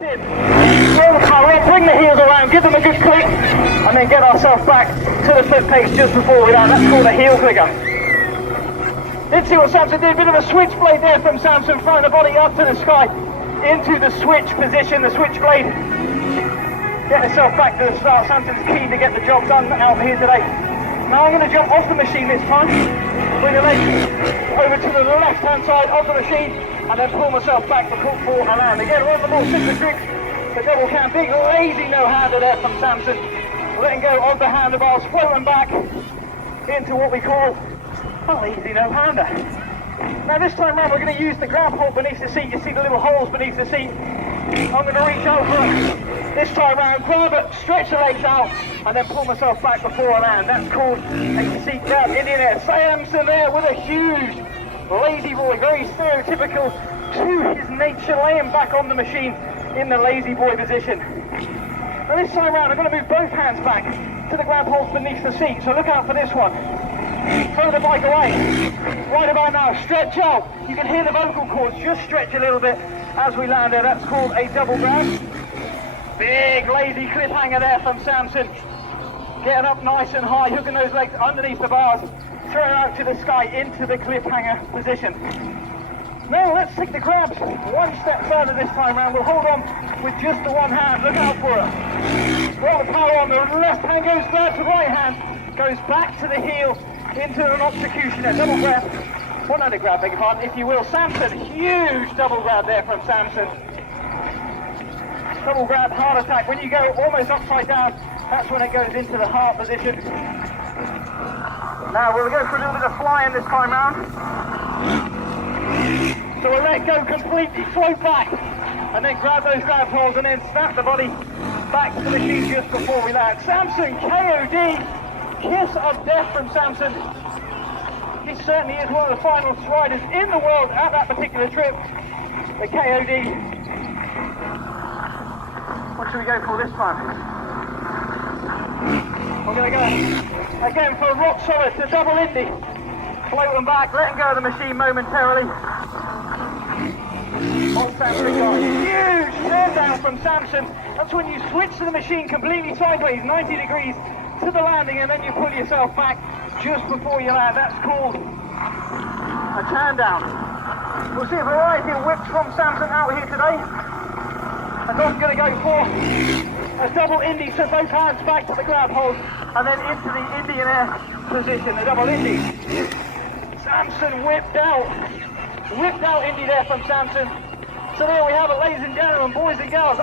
Roll the car up, bring the heels around, give them a good click, and then get ourselves back to the foot pace just before we land. That's called a heel clicker. Did see what Samson did, a bit of a switchblade there from Samson, throwing the body up to the sky, into the switch position, the switchblade. Get yourself back to the start. Samson's keen to get the job done out here today. Now I'm going to jump off the machine this time, bring the legs over to the left-hand side of the machine, and then pull myself back to hook for a land. Again, one of the more simple tricks, the double cam, big lazy no-hander there from Samson, letting go of the handlebars, floating back into what we call a lazy no-hander. Now this time around we're going to use the grab hold beneath the seat. You see the little holes beneath the seat. I'm going to reach over this time around, grab it, stretch the legs out, and then pull myself back before I land. That's called a seat grab. Indian air. Samson there with a huge lazy boy, very stereotypical to his nature, laying back on the machine in the lazy boy position. Now this time around I'm going to move both hands back to the grab holes beneath the seat, so look out for this one. Throw the bike away. Right about now, stretch out. You can hear the vocal cords just stretch a little bit as we land there. That's called a double grab. Big lazy cliffhanger there from Samson. Getting up nice and high, hooking those legs underneath the bars, throwing out to the sky into the cliffhanger position. Now let's take the grabs one step further this time round. We'll hold on with just the one hand. Look out for it. Roll the power on. The left hand goes there to the right hand, goes back to the heel into an executioner. Double grab. One-handed grab, beg your pardon, if you will. Samson, huge double grab there from Samson. Double grab, heart attack. When you go almost upside down, that's when it goes into the heart position. Now we'll go for a little bit of flying this time round. So we'll let go completely, float back, and then grab those grab holes and then snap the body back to the machine just before we land. Samson, KOD, kiss of death from Samson. He certainly is one of the finest riders in the world at that particular trip. The KOD. What should we go for this time? We're going to go again for a rock solid to double Indy. Floating back, letting go of the machine momentarily. On Samson, huge turn down from Samson. That's when you switch to the machine completely sideways, 90 degrees to the landing, and then you pull yourself back just before you land. That's called a turn down. We'll see a variety of whips from Samson out here today. And I'm going to go for a double Indy, so both hands back to the grab hold, and then into the Indian air position, the double Indy. Samson whipped out Indy there from Samson. So there we have it, ladies and gentlemen, boys and girls.